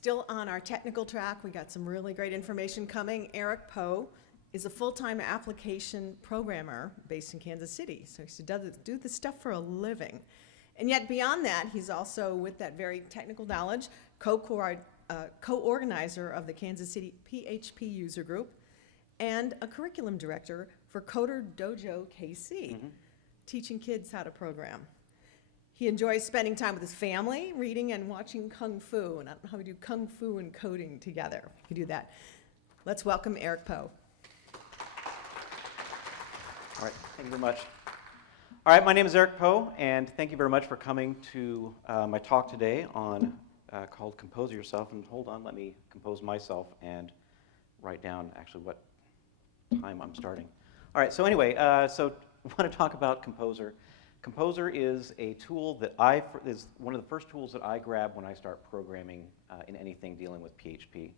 Still on our technical track, we got some really great information coming. Eric Poe is a full-time application programmer based in Kansas City. So he does do this stuff for a living. And yet beyond that, he's also, with that very technical knowledge, co-organizer of the Kansas City PHP User Group and a curriculum director for CoderDojoKC, teaching kids how to program. He enjoys spending time with his family, reading and watching Kung Fu. And I don't know how we do Kung Fu and coding together. We can do that. Let's welcome Eric Poe. All right, thank you very much. All right, my name is Eric Poe, and thank you very much for coming to my talk today on called Compose Yourself. And hold on, let me compose myself and write down actually what time I'm starting. All right, so anyway, so I want to talk about Composer. Composer is a tool that is one of the first tools that I grab when I start programming in anything dealing with PHP.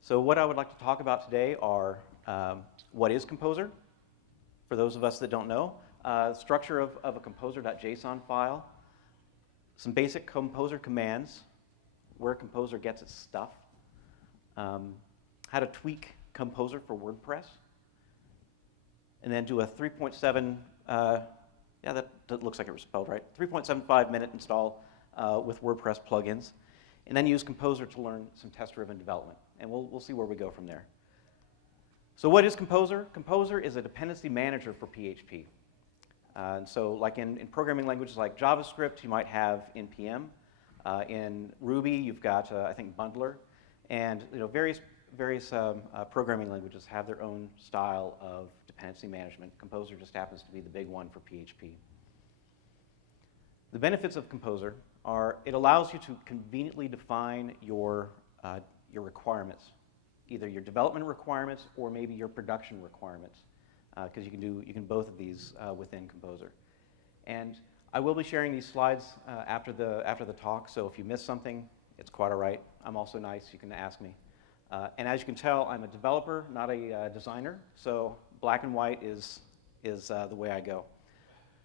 So what I would like to talk about today are what is Composer, for those of us that don't know, structure of a composer.json file, some basic Composer commands, where Composer gets its stuff, how to tweak Composer for WordPress, and then do a 3.7 yeah, that looks like it was spelled right. 3.75-minute install with WordPress plugins, and then use Composer to learn some test-driven development. And we'll see where we go from there. So what is Composer? Composer is a dependency manager for PHP. And so like in programming languages like JavaScript, you might have npm. In Ruby, you've got, I think, bundler. And various programming languages have their own style of dependency management. Composer just happens to be the big one for PHP. The benefits of Composer are it allows you to conveniently define your requirements, either your development requirements or maybe your production requirements, because you can both of these within Composer. And I will be sharing these slides after the talk, so if you miss something, it's quite all right. I'm also nice, you can ask me. And as you can tell, I'm a developer, not a designer, so black and white is the way I go.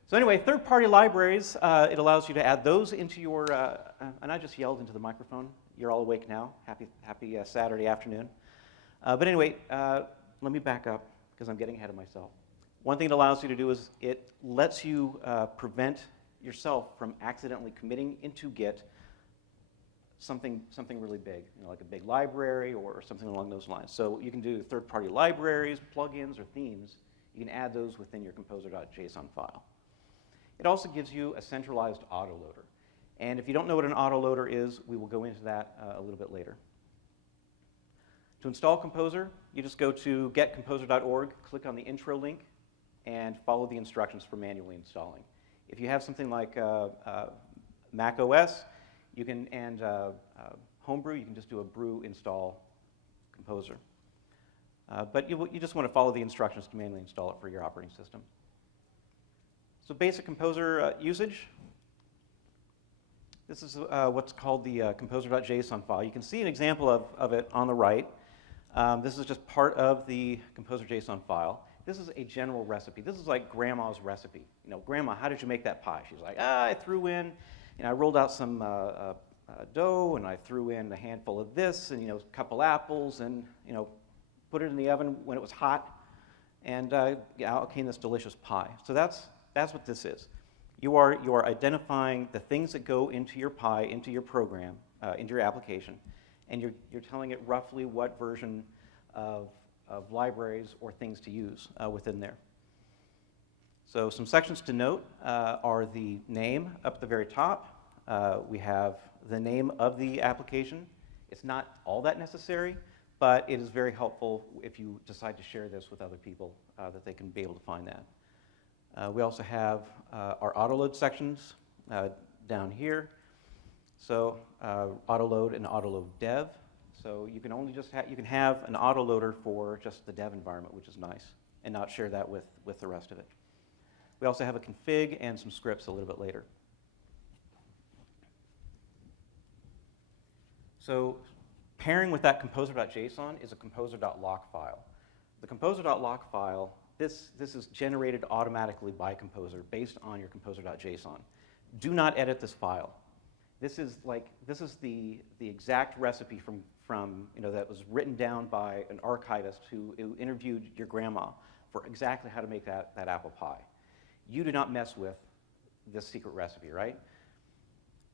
So anyway, third-party libraries, it allows you to add those into your, and I just yelled into the microphone. You're all awake now. Happy Saturday afternoon. But anyway, let me back up because I'm getting ahead of myself. One thing it allows you to do is it lets you prevent yourself from accidentally committing into Git something really big, like a big library or something along those lines. So you can do third-party libraries, plugins, or themes. You can add those within your composer.json file. It also gives you a centralized autoloader. And if you don't know what an autoloader is, we will go into that a little bit later. To install Composer, you just go to getcomposer.org, click on the intro link, and follow the instructions for manually installing. If you have something like Mac OS, you can, and Homebrew, you can just do a brew install Composer. But you just want to follow the instructions to manually install it for your operating system. So basic Composer usage. This is what's called the composer.json file. You can see an example of it on the right. This is just part of the composer.json file. This is a general recipe. This is like grandma's recipe. Grandma, how did you make that pie? She's like, I threw in, I rolled out some dough, and I threw in a handful of this, and a couple apples, and put it in the oven when it was hot, and out came this delicious pie. So that's what this is. You are identifying the things that go into your pie, into your program, into your application, and you're telling it roughly what version of libraries or things to use within there. So some sections to note are the name up at the very top. We have the name of the application. It's not all that necessary, but it is very helpful if you decide to share this with other people that they can be able to find that. We also have our autoload sections down here. So autoload and autoload dev. So you can only just you can have an autoloader for just the dev environment, which is nice, and not share that with the rest of it. We also have a config and some scripts a little bit later. So pairing with that composer.json is a composer.lock file. The composer.lock file, this is generated automatically by Composer based on your composer.json. Do not edit this file. This is the exact recipe from that was written down by an archivist who interviewed your grandma for exactly how to make that apple pie. You do not mess with this secret recipe, right?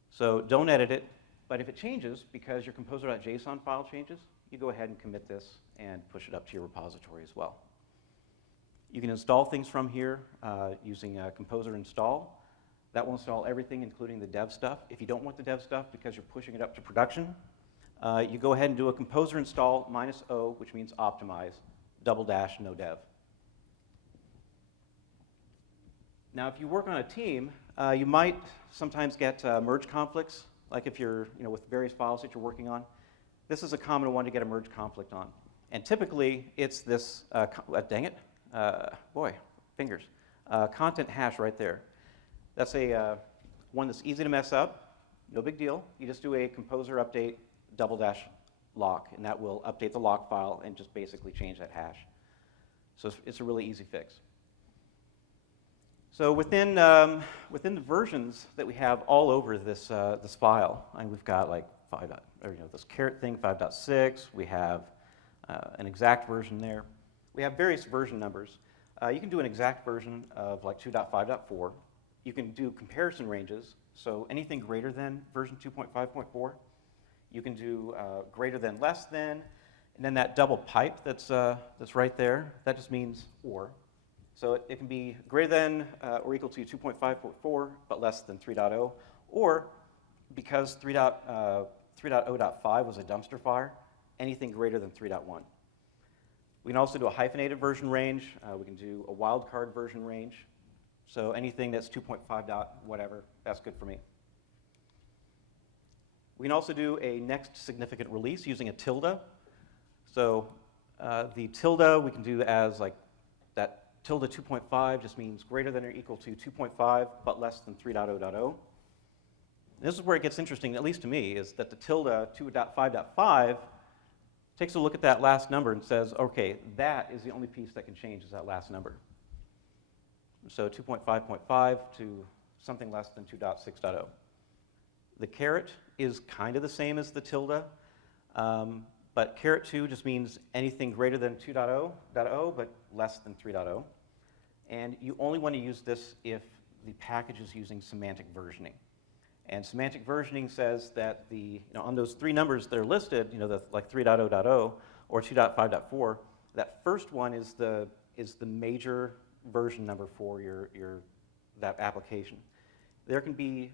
So don't edit it, but if it changes because your composer.json file changes, you go ahead and commit this and push it up to your repository as well. You can install things from here using Composer install. That will install everything, including the dev stuff. If you don't want the dev stuff because you're pushing it up to production, you go ahead and do a Composer install -o, which means optimize, / no dev. Now, if you work on a team, you might sometimes get merge conflicts, like if you're with various files that you're working on. This is a common one to get a merge conflict on. And typically, it's this, dang it, boy, fingers, content hash right there. That's a one that's easy to mess up, no big deal. You just do a composer update / lock, and that will update the lock file and just basically change that hash. So it's a really easy fix. So within the versions that we have all over this this file, and we've got like this caret thing 5.6. We have an exact version there. We have various version numbers. You can do an exact version of like 2.5.4. You can do comparison ranges, so anything greater than version 2.5.4. You can do greater than, less than, and then that double pipe that's right there, that just means or. So it can be greater than or equal to 2.5.4, but less than 3.0, or because 3.0.5 was a dumpster fire, anything greater than 3.1. We can also do a hyphenated version range. We can do a wildcard version range. So anything that's 2.5 dot whatever, that's good for me. We can also do a next significant release using a tilde. So the tilde we can do as like that tilde 2.5 just means greater than or equal to 2.5 but less than 3.0.0. This is where it gets interesting, at least to me, is that the tilde 2.5.5 takes a look at that last number and says, okay, that is the only piece that can change is that last number. So 2.5.5 to something less than 2.6.0. The caret is kind of the same as the tilde, but caret 2 just means anything greater than 2.0.0 but less than 3.0. And you only want to use this if the package is using semantic versioning. And semantic versioning says that on those three numbers that are listed, like 3.0.0 or 2.5.4, that first one is the major version number for that application. There can be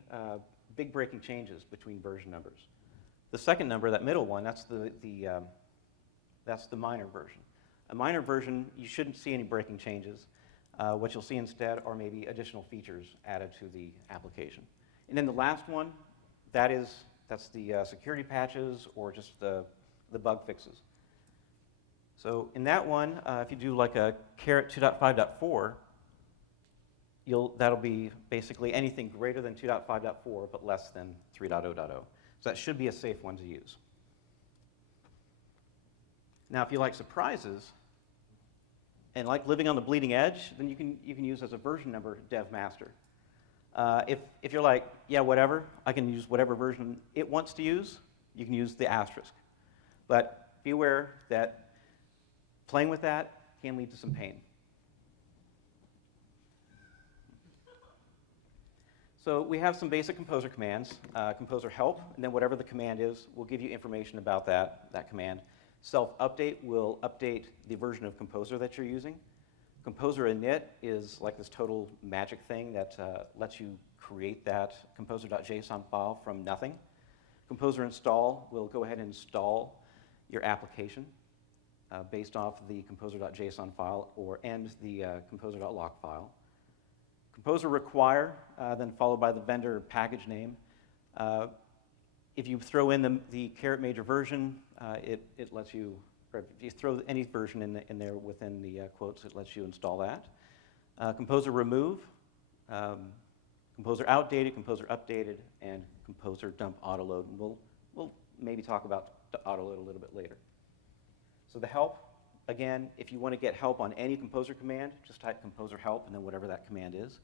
big breaking changes between version numbers. The second number, that middle one, that's the minor version. A minor version, you shouldn't see any breaking changes. What you'll see instead are maybe additional features added to the application. And then the last one, that's the security patches or just the bug fixes. So in that one, if you do like a caret 2.5.4, that'll be basically anything greater than 2.5.4 but less than 3.0.0. So that should be a safe one to use. Now, if you like surprises and like living on the bleeding edge, then you can use as a version number dev master. If you're like, yeah, whatever, I can use whatever version it wants to use, you can use the asterisk. But be aware that playing with that can lead to some pain. So we have some basic Composer commands. Composer help, and then whatever the command is, will give you information about that command. Self-update will update the version of Composer that you're using. Composer-init is like this total magic thing that lets you create that composer.json file from nothing. Composer-install will go ahead and install your application based off the composer.json file and the composer.lock file. Composer-require, then followed by the vendor package name. If you throw in the caret major version, it lets you, or if you throw any version in there within the quotes, it lets you install that. Composer remove, composer outdated, composer updated, and composer dump autoload. And we'll maybe talk about the autoload a little bit later. So the help, again, if you want to get help on any composer command, just type composer help and then whatever that command is.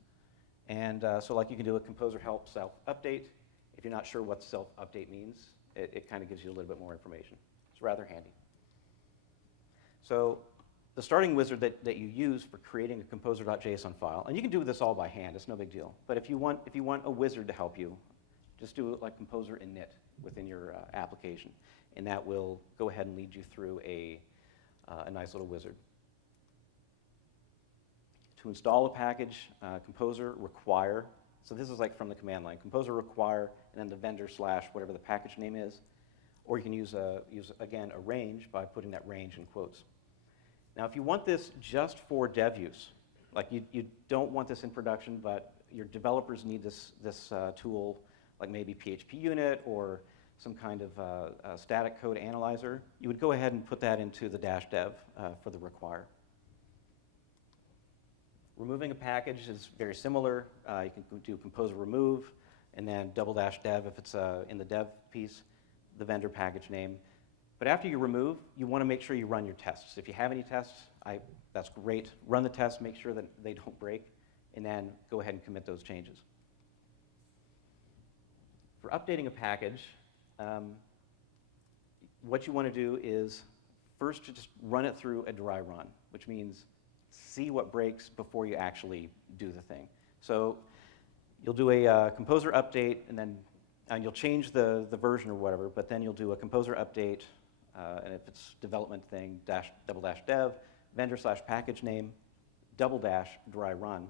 And so like you can do a composer help self update. if you're not sure what self-update means, it kind of gives you a little bit more information. It's rather handy. So the starting wizard that you use for creating a composer.json file, and you can do this all by hand, it's no big deal. But if you want a wizard to help you, just do it like Composer init within your application, and that will go ahead and lead you through a nice little wizard. To install a package, Composer require, so this is like from the command line, Composer require, and then the vendor / whatever the package name is, or you can use again, a range by putting that range in quotes. Now, if you want this just for dev use, like you don't want this in production, but your developers need this tool, like maybe PHPUnit or some kind of static code analyzer, you would go ahead and put that into the -dev for the require. Removing a package is very similar. You can do Composer remove, and then --dev if it's in the dev piece, the vendor package name. But after you remove, you want to make sure you run your tests. If you have any tests, that's great. Run the tests, make sure that they don't break, and then go ahead and commit those changes. For updating a package, what you want to do is first just run it through a dry run, which means see what breaks before you actually do the thing. So you'll do a Composer update, and then you'll change the version or whatever, but then you'll do a Composer update, and if it's development thing, --dev, vendor / package name, --dry run,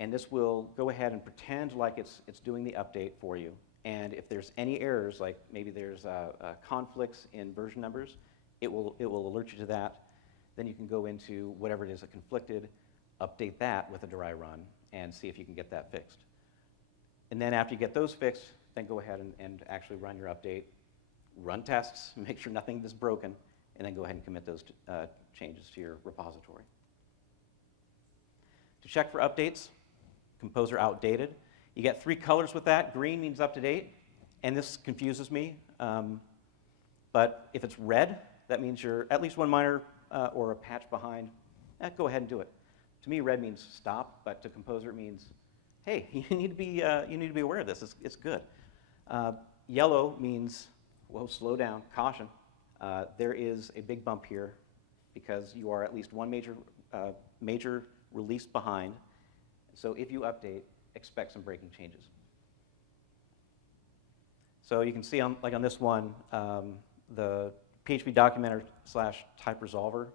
and this will go ahead and pretend like it's doing the update for you. And if there's any errors, like maybe there's conflicts in version numbers, it will alert you to that. Then you can go into whatever it is that conflicted, update that with a dry run, and see if you can get that fixed. And then after you get those fixed, then go ahead and actually run your update, run tests, make sure nothing is broken, and then go ahead and commit those changes to your repository. To check for updates, Composer outdated. You get 3 colors with that. Green means up to date, and this confuses me. But if it's red, that means you're at least one minor or a patch behind. Go ahead and do it. To me, red means stop, but to Composer it means, hey, you need to be aware of this. It's good. Yellow means, whoa, slow down, caution. There is a big bump here because you are at least one major release behind. So if you update, expect some breaking changes. So you can see on this one, the PHP documenter / type resolver,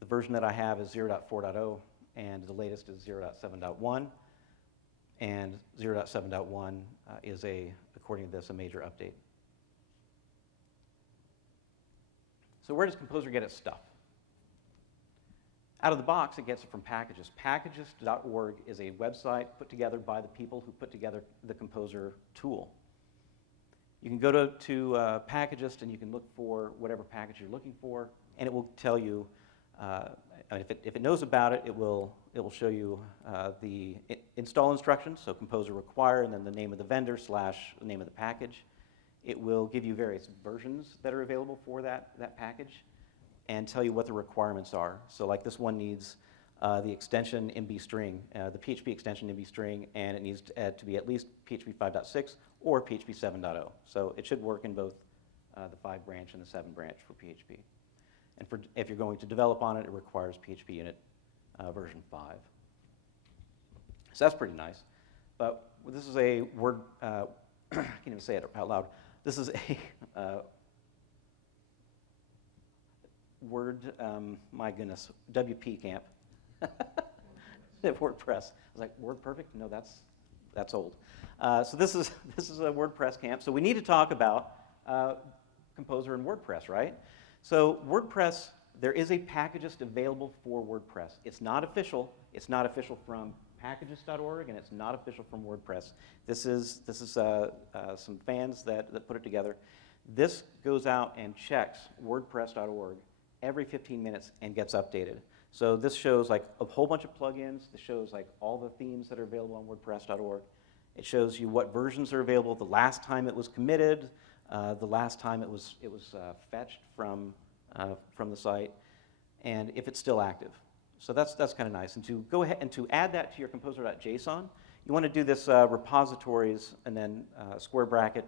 the version that I have is 0.4.0, and the latest is 0.7.1. And 0.7.1 is, according to this, a major update. So where does Composer get its stuff? Out of the box, it gets it from Packages. Packages.org is a website put together by the people who put together the Composer tool. You can go to Packages, and you can look for whatever package you're looking for, and it will tell you, if it knows about it, it will show you the install instructions, so Composer require, and then the name of the vendor / the name of the package. It will give you various versions that are available for that package and tell you what the requirements are. So like this one needs the extension MB string, the PHP extension MB string, and it needs to be at least PHP 5.6 or PHP 7.0. So it should work in both the 5 branch and the 7 branch for PHP. And if you're going to develop on it, it requires PHPUnit version 5. So that's pretty nice. But this is a Word, I can't even say it out loud. This is a Word, my goodness, WP camp at WordPress. I was like, Word Perfect? No, that's old. So this is a WordPress camp. So we need to talk about Composer and WordPress, right? So WordPress, there is a Packages available for WordPress. It's not official. It's not official from packages.org, and it's not official from WordPress. This is some fans that put it together. This goes out and checks WordPress.org every 15 minutes and gets updated. So this shows like a whole bunch of plugins. This shows like all the themes that are available on WordPress.org. It shows you what versions are available, the last time it was committed, the last time it was fetched from the site, and if it's still active. So that's kind of nice. And to go ahead and to add that to your Composer.json, You want to do this repositories and then square bracket,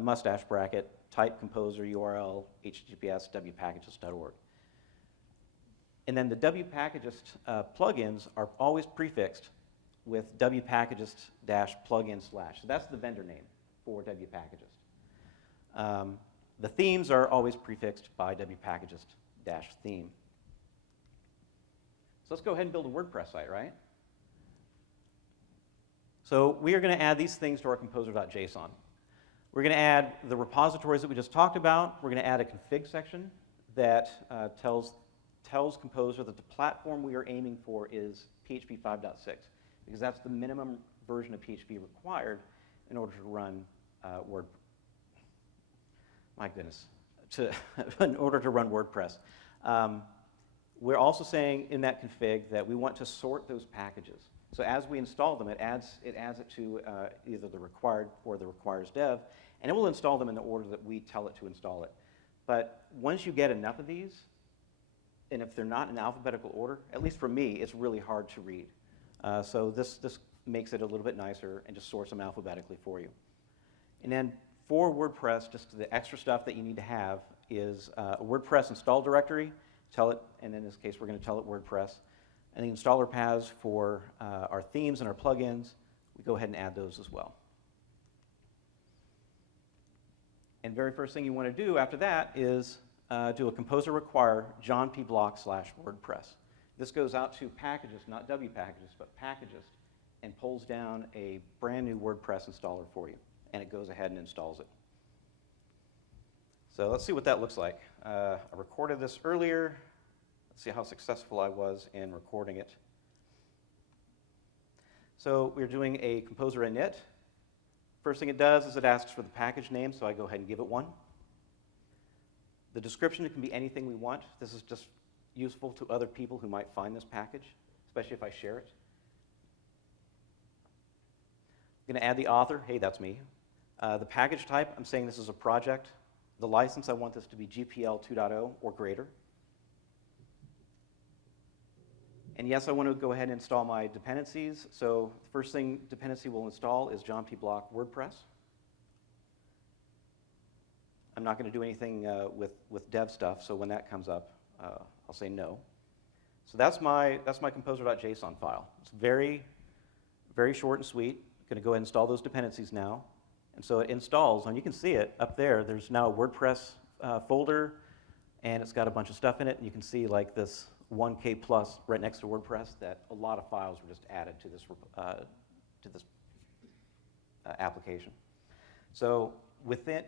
mustache bracket, type composer URL, https wpackages.org. And then the wpackages plugins are always prefixed with wpackages-plugin/. So that's the vendor name for wpackages. The themes are always prefixed by wpackages-theme. So let's go ahead and build a WordPress site, right? So we are going to add these things to our composer.json. We're going to add the repositories that we just talked about. We're going to add a config section that tells Composer that the platform we are aiming for is PHP 5.6, because that's the minimum version of PHP required in order to run in order to run WordPress. We're also saying in that config that we want to sort those packages. So as we install them, it adds it to either the required or the requires dev, and it will install them in the order that we tell it to install it. But once you get enough of these, and if they're not in alphabetical order, at least for me, it's really hard to read. So this makes it a little bit nicer and just sorts them alphabetically for you. And then for WordPress, just the extra stuff that you need to have is a WordPress install directory. Tell it, and in this case, we're going to tell it WordPress. And the installer paths for our themes and our plugins, we go ahead and add those as well. And very first thing you want to do after that is do a composer require John P. block /WordPress. This goes out to packages, not wpackages, but packages, and pulls down a brand new WordPress installer for you. And it goes ahead and installs it. So let's see what that looks like. I recorded this earlier. Let's see how successful I was in recording it. So we're doing a Composer-init. First thing it does is it asks for the package name, so I go ahead and give it one. The description, it can be anything we want. This is just useful to other people who might find this package, especially if I share it. I'm going to add the author. Hey, that's me. The package type, I'm saying this is a project. The license, I want this to be GPL 2.0 or greater. And yes, I want to go ahead and install my dependencies. So the first thing dependency will install is John P. block WordPress. I'm not going to do anything with dev stuff, so when that comes up, I'll say no. So that's my composer.json file. It's very, very short and sweet. I'm going to go ahead and install those dependencies now. And so it installs, and you can see it up there. There's now a WordPress folder, and it's got a bunch of stuff in it. And you can see like this 1K plus right next to WordPress that a lot of files were just added to this application. So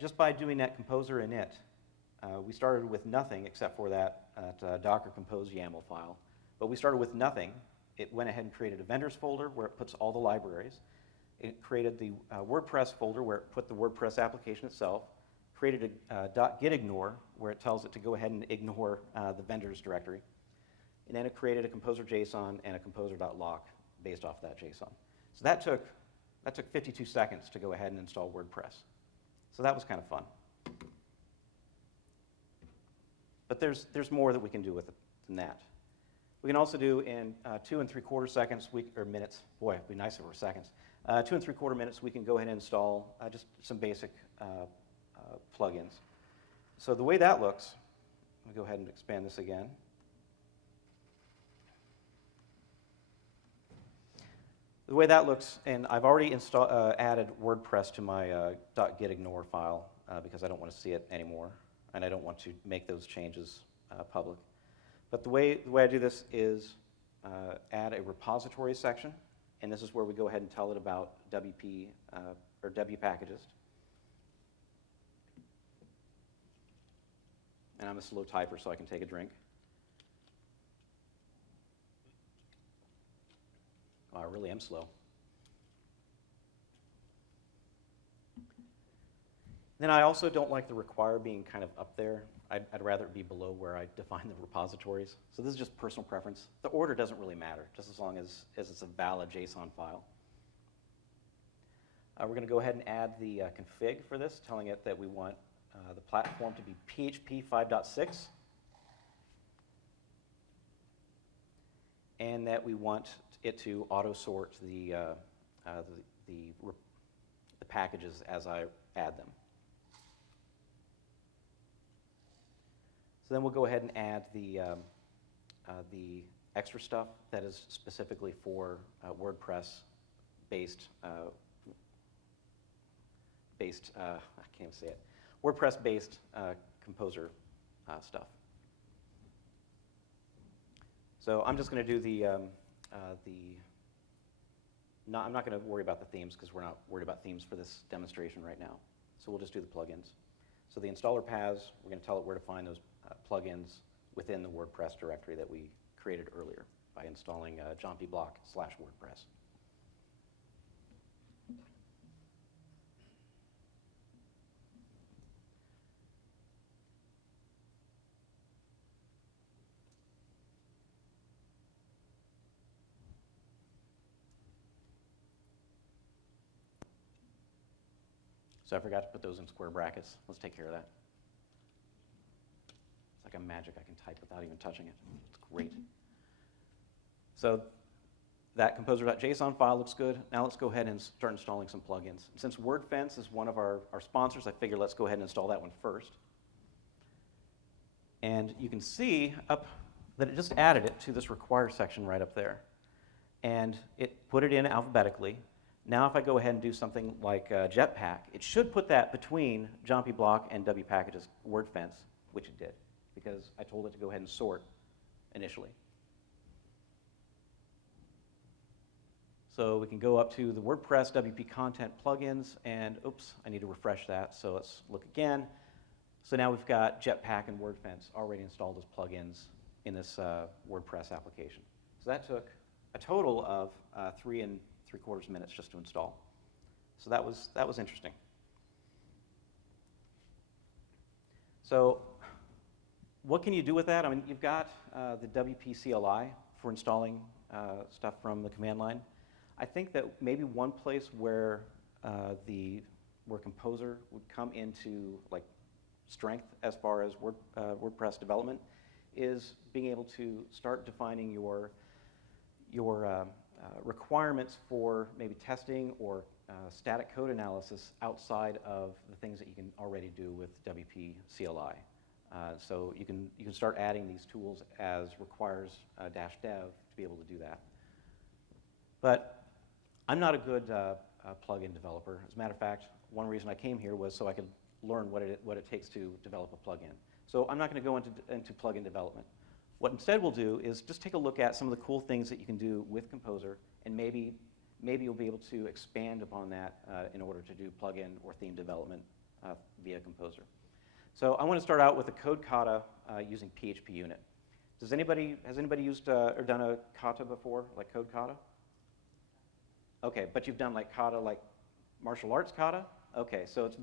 just by doing that Composer-init, we started with nothing except for that Docker compose YAML file. But we started with nothing. It went ahead and created a vendors folder where it puts all the libraries. It created the WordPress folder where it put the WordPress application itself, created a .gitignore where it tells it to go ahead and ignore the vendors directory. And then it created a composer.json and a composer.lock based off that JSON. So that took 52 seconds to go ahead and install WordPress. So that was kind of fun. But there's more that we can do with it than that. We can also do in 2 3/4 seconds, or minutes. Boy, it'd be nice if it were seconds. 2 3/4 minutes, we can go ahead and install just some basic plugins. So the way that looks, let me go ahead and expand this again. The way that looks, and I've already added WordPress to my .gitignore file because I don't want to see it anymore, and I don't want to make those changes public. But the way I do this is add a repository section, and this is where we go ahead and tell it about WP or wpackages. And I'm a slow typer, so I can take a drink. Oh, I really am slow. Then I also don't like the require being kind of up there. I'd rather it be below where I define the repositories. So this is just personal preference. The order doesn't really matter, just as long as it's a valid JSON file. We're going to go ahead and add the config for this, telling it that we want the platform to be PHP 5.6, and that we want it to auto-sort the the packages as I add them. So then we'll go ahead and add the extra stuff that is specifically for WordPress-based, I can't even say it, WordPress-based Composer stuff. So I'm just going to do I'm not going to worry about the themes because we're not worried about themes for this demonstration right now. So we'll just do the plugins. So the installer paths, we're going to tell it where to find those plugins within the WordPress directory that we created earlier by installing jompyblock/WordPress. So I forgot to put those in square brackets. Let's take care of that. It's like a magic. I can type without even touching it. It's great. So that composer.json file looks good. Now let's go ahead and start installing some plugins. Since WordFence is one of our sponsors, I figured let's go ahead and install that one first. And you can see up that it just added it to this require section right up there. And it put it in alphabetically. Now if I go ahead and do something like Jetpack, it should put that between jompyblock and wpackages WordFence, which it did, because I told it to go ahead and sort initially. So we can go up to the WordPress WP content plugins, and oops, I need to refresh that, so let's look again. So now we've got Jetpack and WordFence already installed as plugins in this WordPress application. So that took a total of 3 3/4 minutes just to install. So that was interesting. So what can you do with that? I mean, you've got the WP CLI for installing stuff from the command line. I think that maybe one place where Composer would come into like strength as far as WordPress development is being able to start defining your requirements for maybe testing or static code analysis outside of the things that you can already do with WP CLI. So you can start adding these tools as requires -dev to be able to do that. But I'm not a good plugin developer. As a matter of fact, one reason I came here was so I could learn what it takes to develop a plugin. So I'm not going to go into plugin development. What instead we'll do is just take a look at some of the cool things that you can do with Composer, and maybe you'll be able to expand upon that in order to do plugin or theme development via Composer. So I want to start out with a code kata using PHPUnit. Has anybody used or done a kata before, like code kata? Okay, but you've done like kata, like martial arts kata? Okay, so it's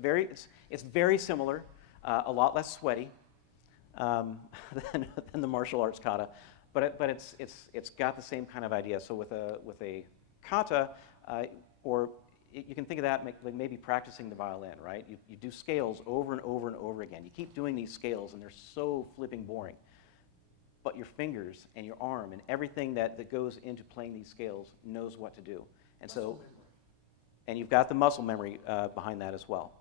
very similar, a lot less sweaty than the martial arts kata, but it's got the same kind of idea. So with a kata, or you can think of that like maybe practicing the violin, right? You do scales over and over and over again. You keep doing these scales, and they're so flipping boring. But your fingers and your arm and everything that goes into playing these scales knows what to do. And so, and you've got the muscle memory behind that as well.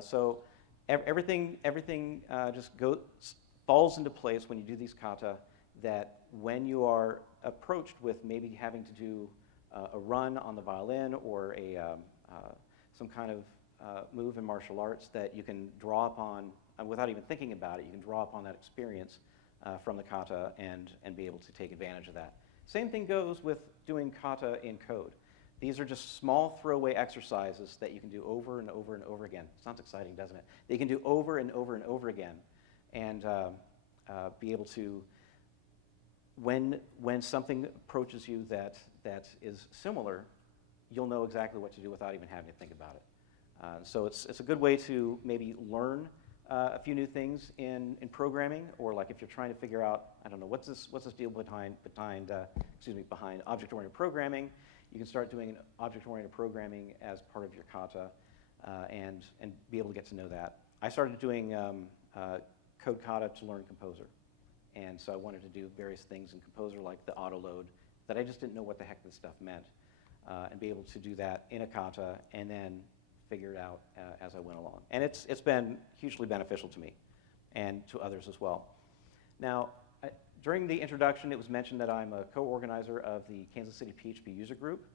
So everything just falls into place when you do these kata, that when you are approached with maybe having to do a run on the violin or some kind of move in martial arts, that you can draw upon, without even thinking about it, you can draw upon that experience from the kata and be able to take advantage of that. Same thing goes with doing kata in code. These are just small throwaway exercises that you can do over and over and over again. Sounds exciting, doesn't it? That you can do over and over and over again, and be able to, when something approaches you that is similar, you'll know exactly what to do without even having to think about it. So it's a good way to maybe learn a few new things in programming, or like if you're trying to figure out, I don't know, what's this deal behind object-oriented programming. You can start doing object-oriented programming as part of your kata, and be able to get to know that. I started doing code kata to learn Composer, and so I wanted to do various things in Composer like the auto load that I just didn't know what the heck this stuff meant. and be able to do that in a kata and then figure it out as I went along. And it's been hugely beneficial to me and to others as well. Now, during the introduction, it was mentioned that I'm a co-organizer of the Kansas City PHP User Group.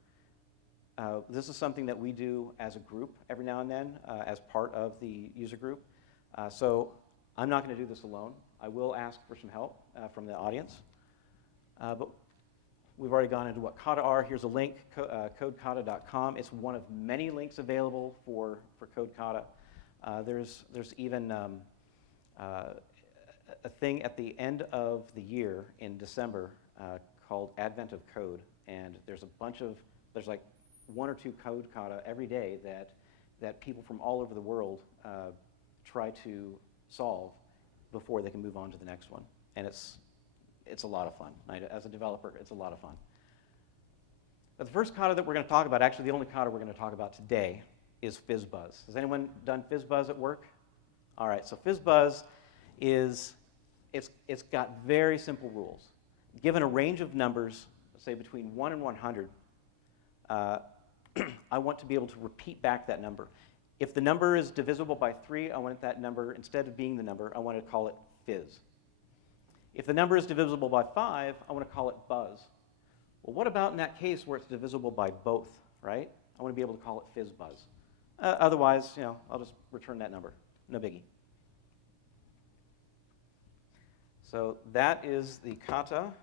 This is something that we do as a group every now and then as part of the user group. So I'm not going to do this alone. I will ask for some help from the audience. But we've already gone into what kata are. Here's a link, CoderDojoKC. It's one of many links available for Code Kata. There's even a thing at the end of the year in December called Advent of Code, and there's like 1 or 2 Code Kata every day that people from all over the world try to solve before they can move on to the next one, and it's a lot of fun. As a developer, it's a lot of fun. But the first kata that we're going to talk about, actually the only kata we're going to talk about today, is Fizzbuzz. Has anyone done Fizzbuzz at work? All right, so Fizzbuzz it's got very simple rules. Given a range of numbers, say between 1 and 100, I want to be able to repeat back that number. If the number is divisible by 3, I want that number, instead of being the number, I want to call it fizz. If the number is divisible by 5, I want to call it buzz. Well, what about in that case where it's divisible by both, right? I want to be able to call it fizzbuzz. Otherwise, I'll just return that number. No biggie. So that is the kata.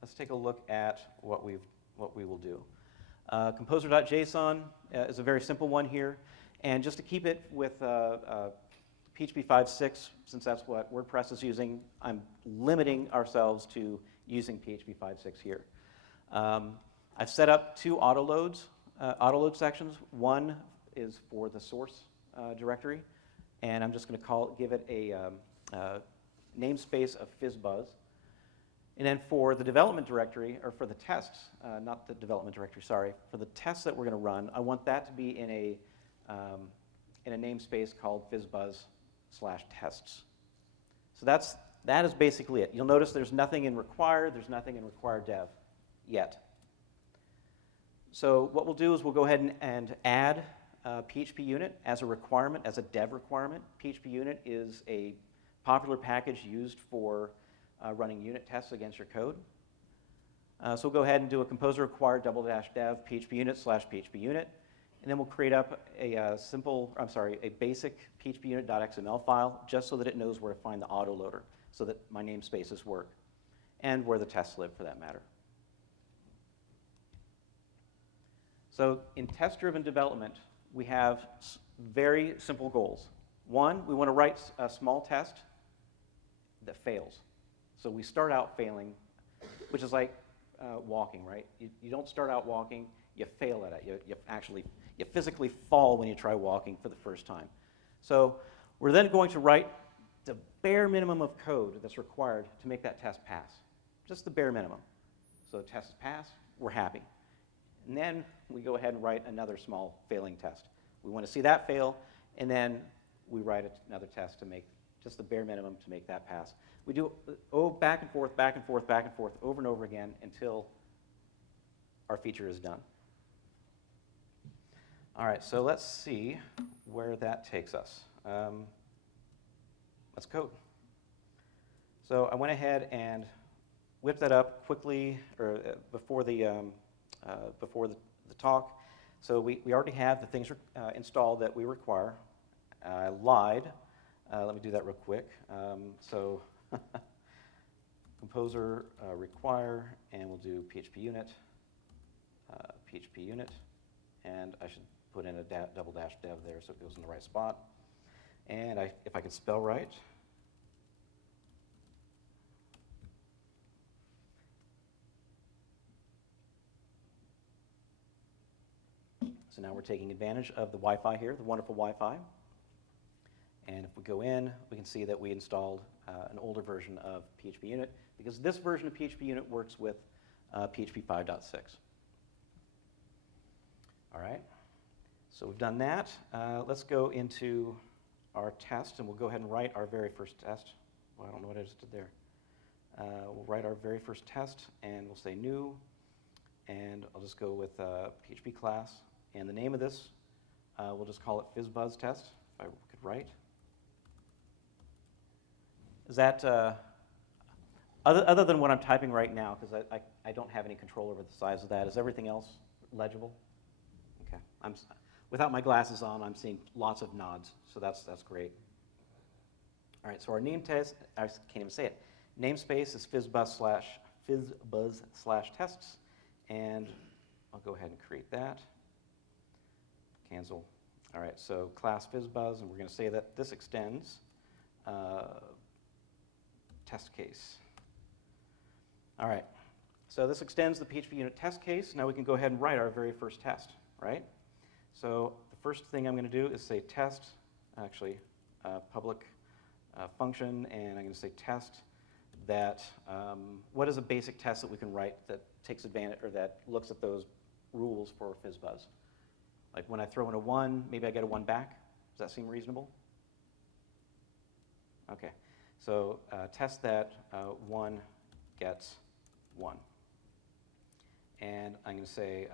Let's take a look at what we will do. Composer.json is a very simple one here. And just to keep it with PHP 5.6, since that's what WordPress is using, I'm limiting ourselves to using PHP 5.6 here. I've set up 2 autoload sections. One is for the source directory, and I'm just going to give it a namespace of Fizzbuzz. And then for the development directory, or for the tests, not the development directory, sorry, for the tests that we're going to run, I want that to be in a namespace called Fizzbuzz/tests. So that is basically it. You'll notice there's nothing in require, there's nothing in require dev yet. So what we'll do is we'll go ahead and add PHPUnit as a requirement, as a dev requirement. PHPUnit is a popular package used for running unit tests against your code. So we'll go ahead and do a composer require --dev PHPUnit/PHPUnit. And then we'll create up a basic PHPUnit.xml file just so that it knows where to find the autoloader so that my namespaces work, and where the tests live for that matter. So in test-driven development, we have very simple goals. One, we want to write a small test that fails. So we start out failing, which is like walking, right? You don't start out walking, you fail at it. You physically fall when you try walking for the first time. So we're then going to write the bare minimum of code that's required to make that test pass. Just the bare minimum. So the test is passed, we're happy. And then we go ahead and write another small failing test. We want to see that fail, and then we write another test to make just the bare minimum to make that pass. We do back and forth, back and forth, back and forth, over and over again until our feature is done. All right, so let's see where that takes us. Let's code. So I went ahead and whipped that up quickly, or before the talk. So we already have the things installed that we require. I lied. Let me do that real quick. Composer require, and we'll do PHPUnit, PHPUnit, and I should put in a double dash dev there so it goes in the right spot. And if I can spell right. So now we're taking advantage of the Wi-Fi here, the wonderful Wi-Fi. And if we go in, we can see that we installed an older version of PHPUnit, because this version of PHPUnit works with PHP 5.6. All right, so we've done that. Let's go into our test, and we'll go ahead and write our very first test. Well, I don't know what I just did there. We'll write our very first test, and we'll say new And I'll just go with PHP class. And the name of this, we'll just call it Fizzbuzz test, if I could write. Is that, other than what I'm typing right now, because I don't have any control over the size of that, is everything else legible? Okay. Without my glasses on, I'm seeing lots of nods, so that's great. All right, so our name test, I can't even say it. Namespace is Fizzbuzz/tests, and I'll go ahead and create that. Cancel. All right, so class Fizzbuzz, and we're going to say that this extends test case. All right, so this extends the PHPUnit test case. Now we can go ahead and write our very first test, right? So the first thing I'm going to do is say test, actually, public function, and I'm going to say test that, what is a basic test that we can write that takes advantage, or that looks at those rules for Fizzbuzz? Like when I throw in a 1, maybe I get a 1 back? Does that seem reasonable? Okay, so test that 1 gets 1. And I'm going to say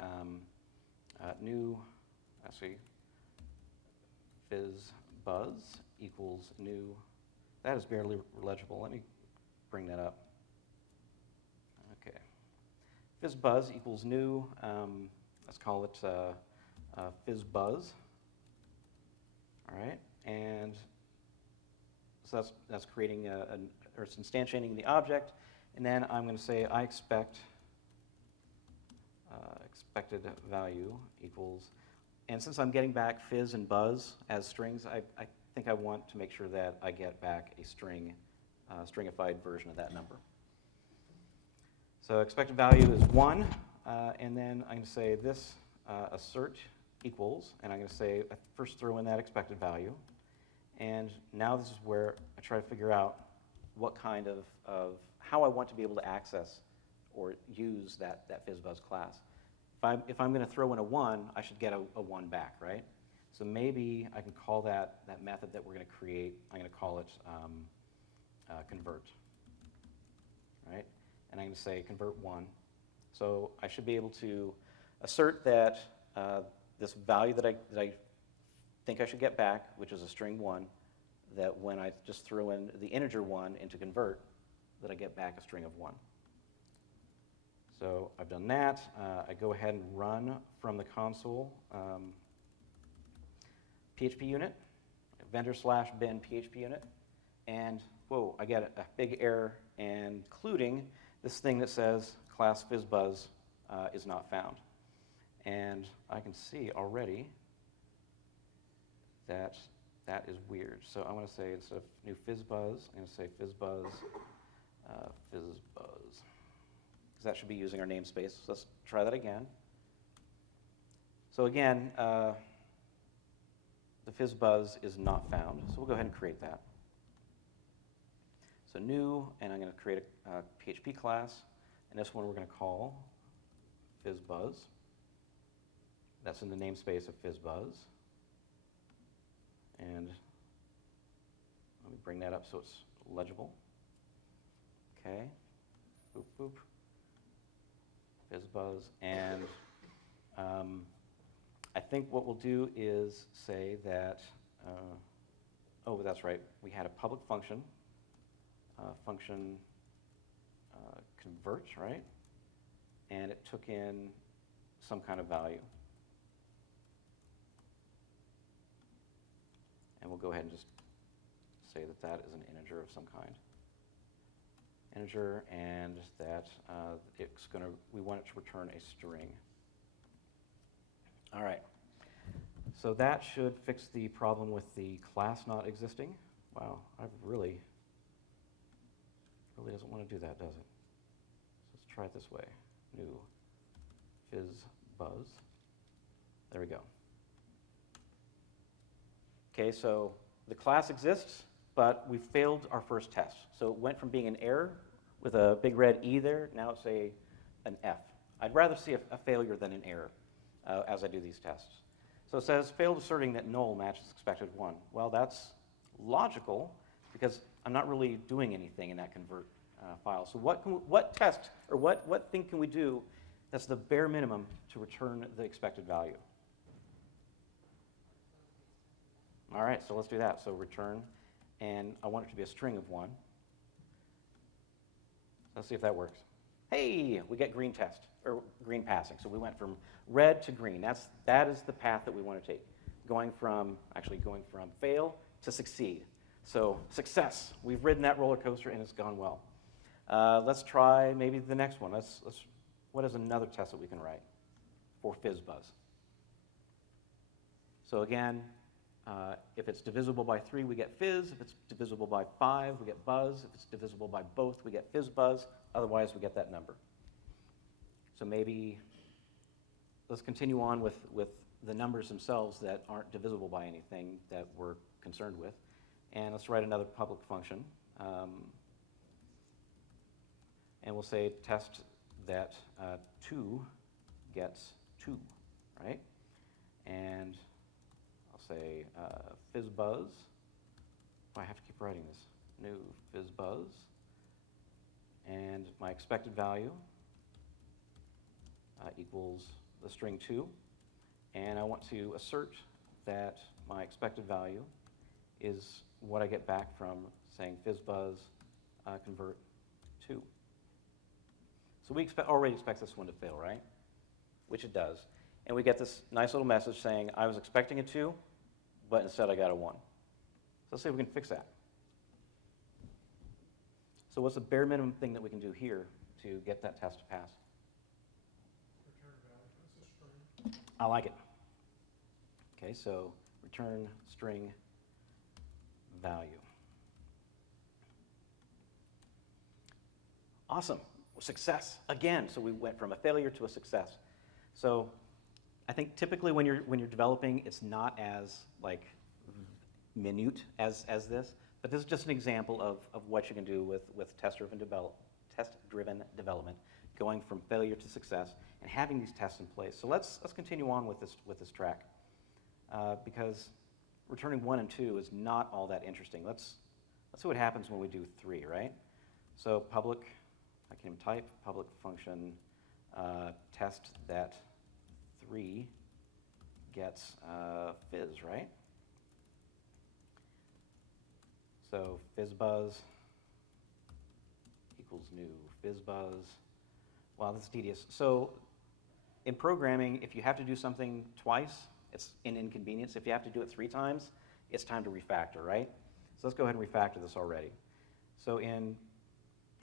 new, actually, Fizzbuzz equals new. That is barely legible. Let me bring that up. Okay. Fizzbuzz equals new. Let's call it Fizzbuzz. All right. And so that's creating or it's instantiating the object. And then I'm going to say I expect expected value equals, and since I'm getting back fizz and buzz as strings, I think I want to make sure that I get back a stringified version of that number. So expected value is 1, and then I'm going to say this assert equals, and I'm going to say I first throw in that expected value, and now this is where I try to figure out what kind of how I want to be able to access or use that Fizzbuzz class. If I'm going to throw in a 1, I should get a 1 back, right? So maybe I can call that method that we're going to create, I'm going to call it convert, right? And I'm going to say convert 1. So I should be able to assert that this value that I think I should get back, which is a string 1, that when I just throw in the integer 1 into convert, that I get back a string of 1. So I've done that. I go ahead and run from the console PHPUnit, vendor/bin PHPUnit, and whoa, I get a big error, including this thing that says class Fizzbuzz is not found. And I can see already that that is weird. So I'm going to say instead of new Fizzbuzz, I'm going to say Fizzbuzz, Fizzbuzz. Because that should be using our namespace. So let's try that again. So again, the Fizzbuzz is not found. So we'll go ahead and create that. So new, and I'm going to create a PHP class. And this one we're going to call Fizzbuzz. That's in the namespace of Fizzbuzz. And let me bring that up so it's legible. Okay. Boop, boop. Fizzbuzz. And I think what we'll do is say that, oh, that's right. We had a public function, function convert, right? And it took in some kind of value. And we'll go ahead and just say that that is an integer of some kind. Integer, and that it's going to, we want it to return a string. All right. So that should fix the problem with the class not existing. Wow, really doesn't want to do that, does it? So let's try it this way. New Fizzbuzz. There we go. Okay, so the class exists, but we failed our first test. So it went from being an error with a big red E there, now it's an F. I'd rather see a failure than an error as I do these tests. So it says, failed asserting that null matches expected 1. Well, that's logical, because I'm not really doing anything in that convert file. So what test, or what thing can we do That's the bare minimum to return the expected value. All right, so let's do that. So return, and I want it to be a string of 1. Let's see if that works. Hey, we get green test, or green passing. So we went from red to green. That is the path that we want to take, going from fail to succeed. So success. We've ridden that roller coaster, and it's gone well. Let's try maybe the next one. What is another test that we can write for Fizzbuzz? So again, if it's divisible by 3, we get fizz. If it's divisible by 5, we get buzz. If it's divisible by both, we get fizzbuzz. Otherwise, we get that number. So maybe let's continue on with the numbers themselves that aren't divisible by anything that we're concerned with. And let's write another public function. And we'll say test that 2 gets 2, right? And say Fizzbuzz. I have to keep writing this. New Fizzbuzz. And my expected value equals the string 2. And I want to assert that my expected value is what I get back from saying Fizzbuzz convert 2. So we already expect this one to fail, right? Which it does. And we get this nice little message saying, I was expecting a 2, but instead I got a 1. So let's see if we can fix that. So what's the bare minimum thing that we can do here to get that test to pass? Return value as a string. I like it. Okay, so return string value. Awesome. Success again. So we went from a failure to a success. So I think typically when you're developing, it's not as like minute as this, but this is just an example of what you can do with test-driven development, going from failure to success and having these tests in place. So let's continue on with this track because returning 1 and 2 is not all that interesting. Let's see what happens when we do 3, right? So public, I can type public function test that 3 gets fizz, right? So Fizzbuzz equals new Fizzbuzz. Wow, this is tedious. So in programming, if you have to do something twice, it's an inconvenience. If you have to do it 3 times, it's time to refactor, right? So let's go ahead and refactor this already. So in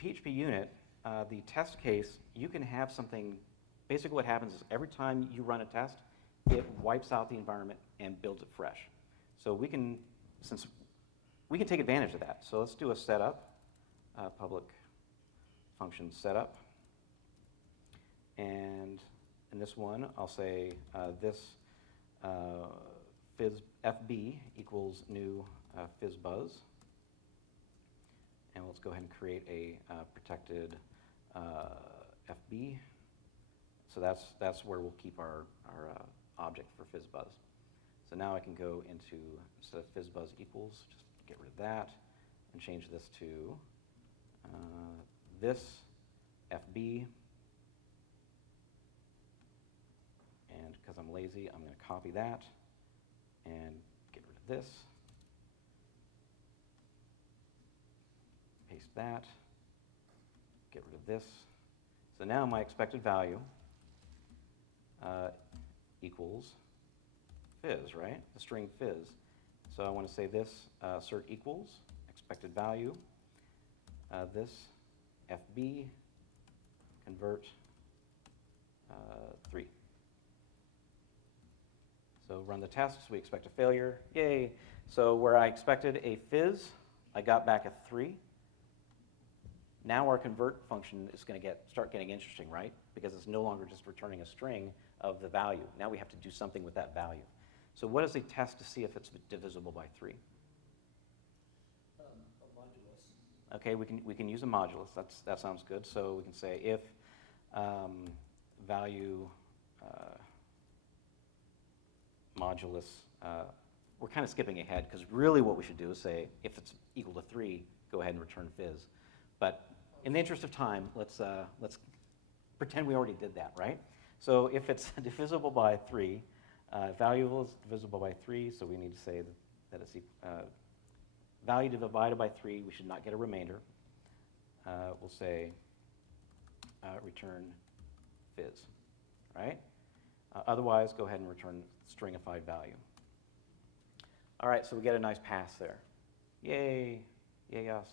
PHPUnit, the test case, you can have something, basically what happens is every time you run a test, it wipes out the environment and builds it fresh. So we can take advantage of that. So let's do a setup, public function setup. And in this one, I'll say this FB equals new Fizzbuzz. And let's go ahead and create a protected FB. So that's where we'll keep our object for Fizzbuzz. So now I can go into, instead of Fizzbuzz equals, just get rid of that and change this to this FB. And because I'm lazy, I'm going to copy that and get rid of this. Paste that. Get rid of this. So now my expected value equals fizz, right? The string fizz. So I want to say this assert equals expected value, this FB convert 3. So run the tests, we expect a failure, yay. So where I expected a fizz, I got back a 3. Now our convert function is going to start getting interesting, right? Because it's no longer just returning a string of the value. Now we have to do something with that value. So what is a test to see if it's divisible by 3? A modulus. Okay, we can use a modulus. That sounds good. So we can say if value modulus, we're kind of skipping ahead because really what we should do is say if it's equal to 3, go ahead and return fizz. But in the interest of time, let's pretend we already did that, right? So if it's divisible by 3, value is divisible by 3, so we need to say that it's value divided by 3, we should not get a remainder. We'll say return fizz, right? Otherwise, go ahead and return stringified value. All right, so we get a nice pass there. Yay, yay us.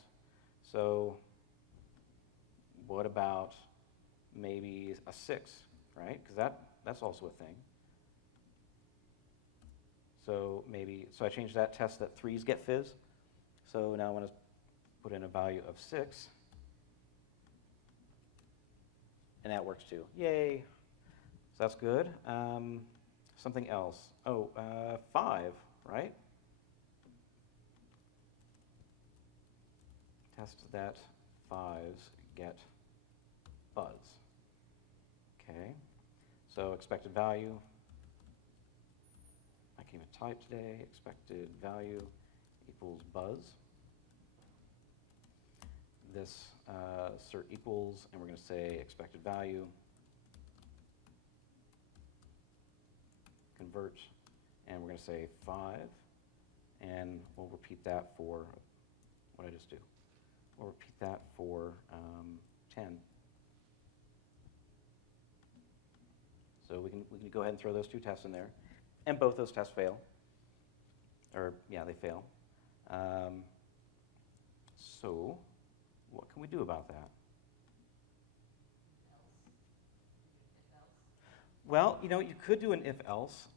So what about maybe a 6, right? Because that's also a thing. So so I changed that test that 3s get fizz. So now I want to put in a value of 6. And that works too. Yay. So that's good. Something else. Oh, 5, right? Test that 5s get buzz. Okay. So expected value. I can't even type today. Expected value equals buzz. This cert equals, and we're going to say expected value convert, and we're going to say 5, and we'll repeat that for, what did I just do? We'll repeat that for 10. So we can go ahead and throw those 2 tests in there, and both those tests fail, or yeah, they fail. So what can we do about that? Well, you know, you could do an if-else,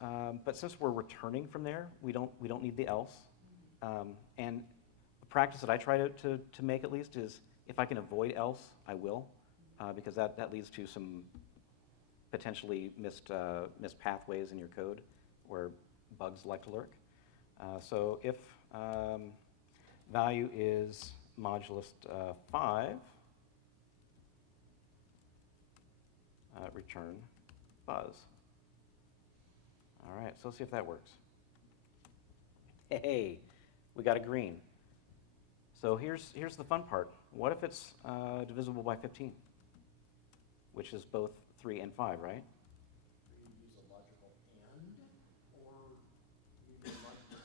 but since we're returning from there, we don't need the else. And the practice that I try to make at least is if I can avoid else, I will, because that leads to some potentially missed pathways in your code where bugs like to lurk. So if value is modulus 5, return buzz. All right, so let's see if that works. Hey, we got a green. So here's the fun part. What if it's divisible by 15, which is both 3 and 5, right? You use a logical and, or you use a logical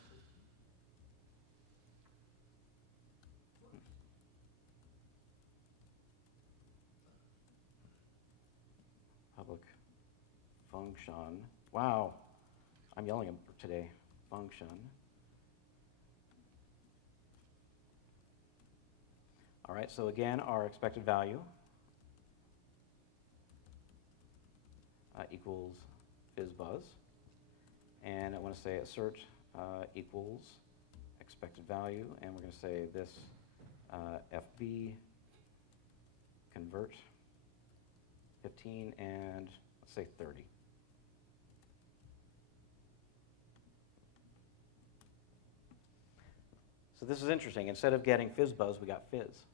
Public function. Wow, I'm yelling today. Function. All right, so again, our expected value equals Fizzbuzz. And I want to say assert equals expected value, and we're going to say this FB convert 15 and let's say 30. So this is interesting. Instead of getting Fizzbuzz, we got Fizz,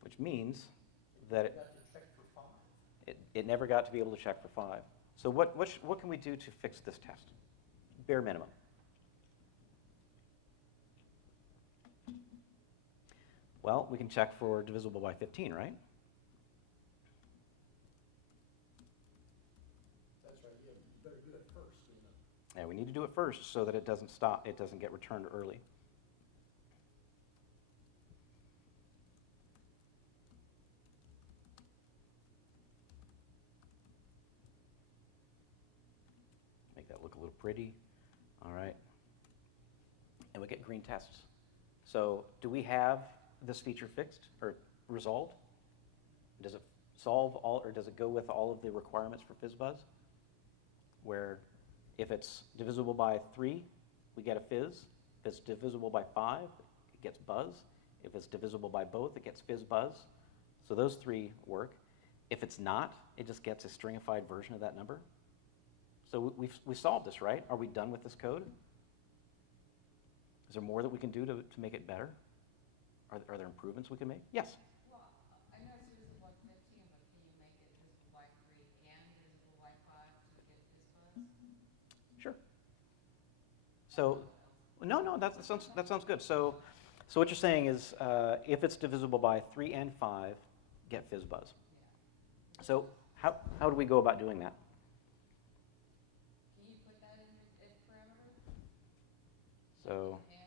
which means that it never got to be able to check for 5. So what can we do to fix this test? Bare minimum. Well, we can check for divisible by 15, right? That's right, yeah, you better do it first, you know. Yeah, we need to do it first so that it doesn't stop, it doesn't get returned early. Make that look a little pretty. All right. And we get green tests. So do we have this feature fixed or resolved? Does it solve all, or does it go with all of the requirements for Fizzbuzz? Where if it's divisible by 3, we get a fizz. If it's divisible by 5, it gets buzz. If it's divisible by both, it gets Fizzbuzz. So those 3 work. If it's not, it just gets a stringified version of that number. So we solved this, right? Are we done with this code? Is there more that we can do to make it better? Are there improvements we can make? Yes? Well, I know it's divisible by 15, but can you make it divisible by 3 and divisible by 5 to get Fizzbuzz? Sure. So, no, that sounds good. So what you're saying is if it's divisible by 3 and 5, get Fizzbuzz. So how do we go about doing that? Can you put that in as parameter? So, And?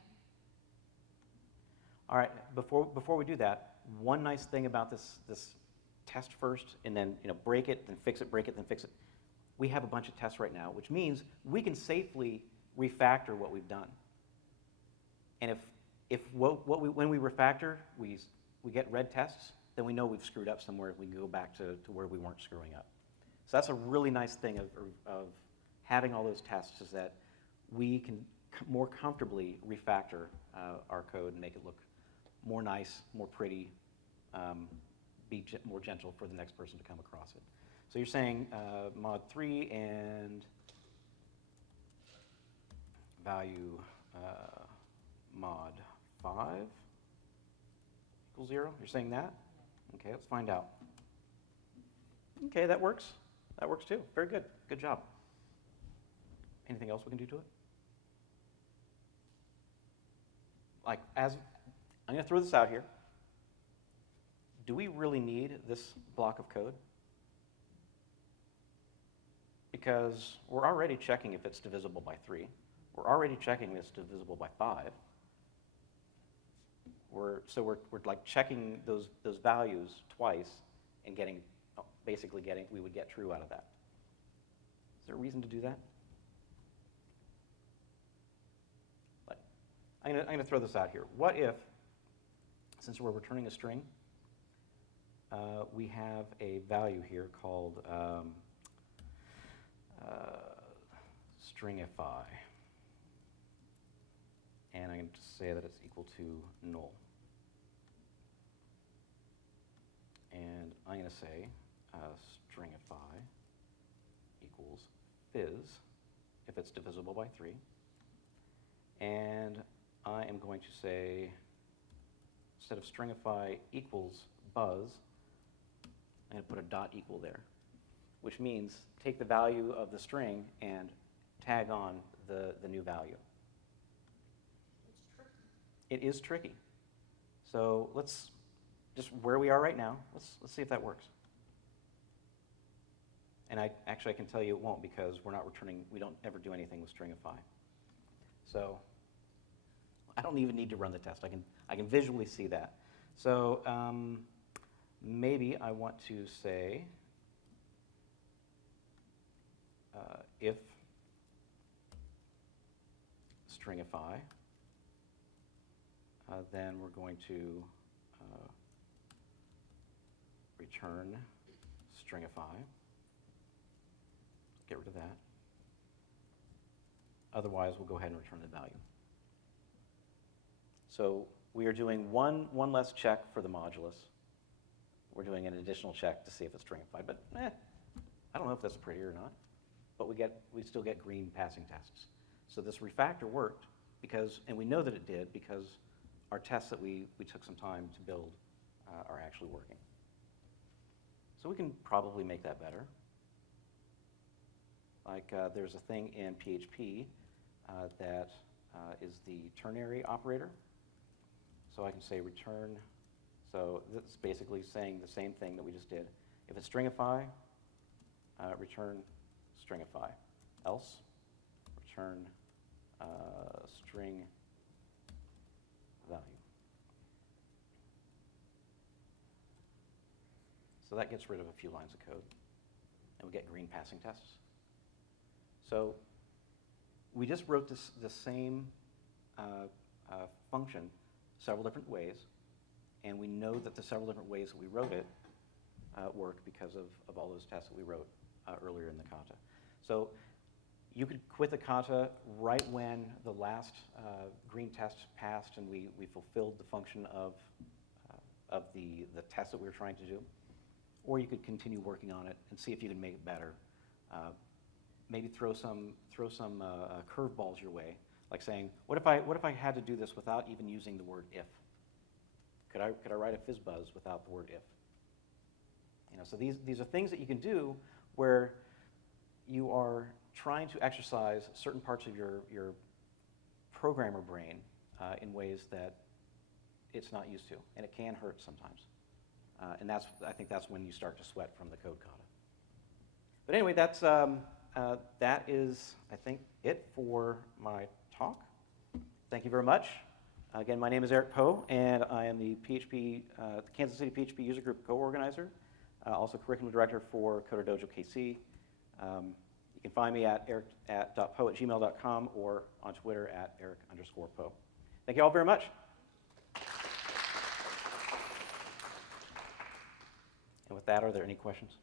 all right, before we do that, one nice thing about this test first, and then break it, then fix it, break it, then fix it. We have a bunch of tests right now, which means we can safely refactor what we've done. And if when we refactor, we get red tests, then we know we've screwed up somewhere. We can go back to where we weren't screwing up. So that's a really nice thing of having all those tests, is that we can more comfortably refactor our code and make it look more nice, more pretty, be more gentle for the next person to come across it. So you're saying mod 3 and value mod 5 equals 0? You're saying that? Okay, let's find out. Okay, that works. That works too. Very good. Good job. Anything else we can do to it? Like, I'm going to throw this out here. Do we really need this block of code? Because we're already checking if it's divisible by 3. We're already checking if it's divisible by 5. We're like checking those values twice and basically we would get true out of that. Is there a reason to do that? But I'm going to throw this out here. What if, since we're returning a string, we have a value here called stringify, and I'm going to say that it's equal to null. And I'm going to say stringify equals fizz if it's divisible by 3. And I am going to say, instead of stringify equals buzz, I'm going to put a dot equal there, which means take the value of the string and tag on the new value. It's tricky. It is tricky. So let's just where we are right now, let's see if that works. And I can tell you it won't, because we don't ever do anything with stringify. So I don't even need to run the test. I can visually see that. So maybe I want to say if stringify, then we're going to return stringify. Get rid of that. Otherwise, we'll go ahead and return the value. So we are doing one less check for the modulus. We're doing an additional check to see if it's stringified, but I don't know if that's pretty or not. But we still get green passing tests. So this refactor worked and we know that it did because our tests that we took some time to build are actually working. So we can probably make that better. Like there's a thing in PHP that is the ternary operator. So I can say return. So that's basically saying the same thing that we just did. If it's stringify, return stringify. Else, return string value. So that gets rid of a few lines of code. And we get green passing tests. So we just wrote the same function several different ways, and we know that the several different ways that we wrote it work because of all those tests that we wrote earlier in the kata. So you could quit the kata right when the last green test passed and we fulfilled the function of the test that we were trying to do, or you could continue working on it and see if you can make it better. Maybe throw some curveballs your way, like saying, what if I had to do this without even using the word if? Could I write a Fizzbuzz without the word if? So these are things that you can do where you are trying to exercise certain parts of your programmer brain in ways that it's not used to, and it can hurt sometimes. And I think that's when you start to sweat from the code kata. But anyway, that is, I think, it for my talk. Thank you very much. Again, my name is Eric Poe, and I am the Kansas City PHP User Group co-organizer, also curriculum director for CoderDojoKC. You can find me at eric.poe@gmail.com or on Twitter at eric_poe. Thank you all very much. And with that, are there any questions?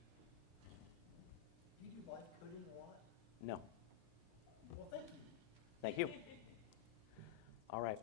Do you like coding a lot? No. Well, thank you. Thank you. All right.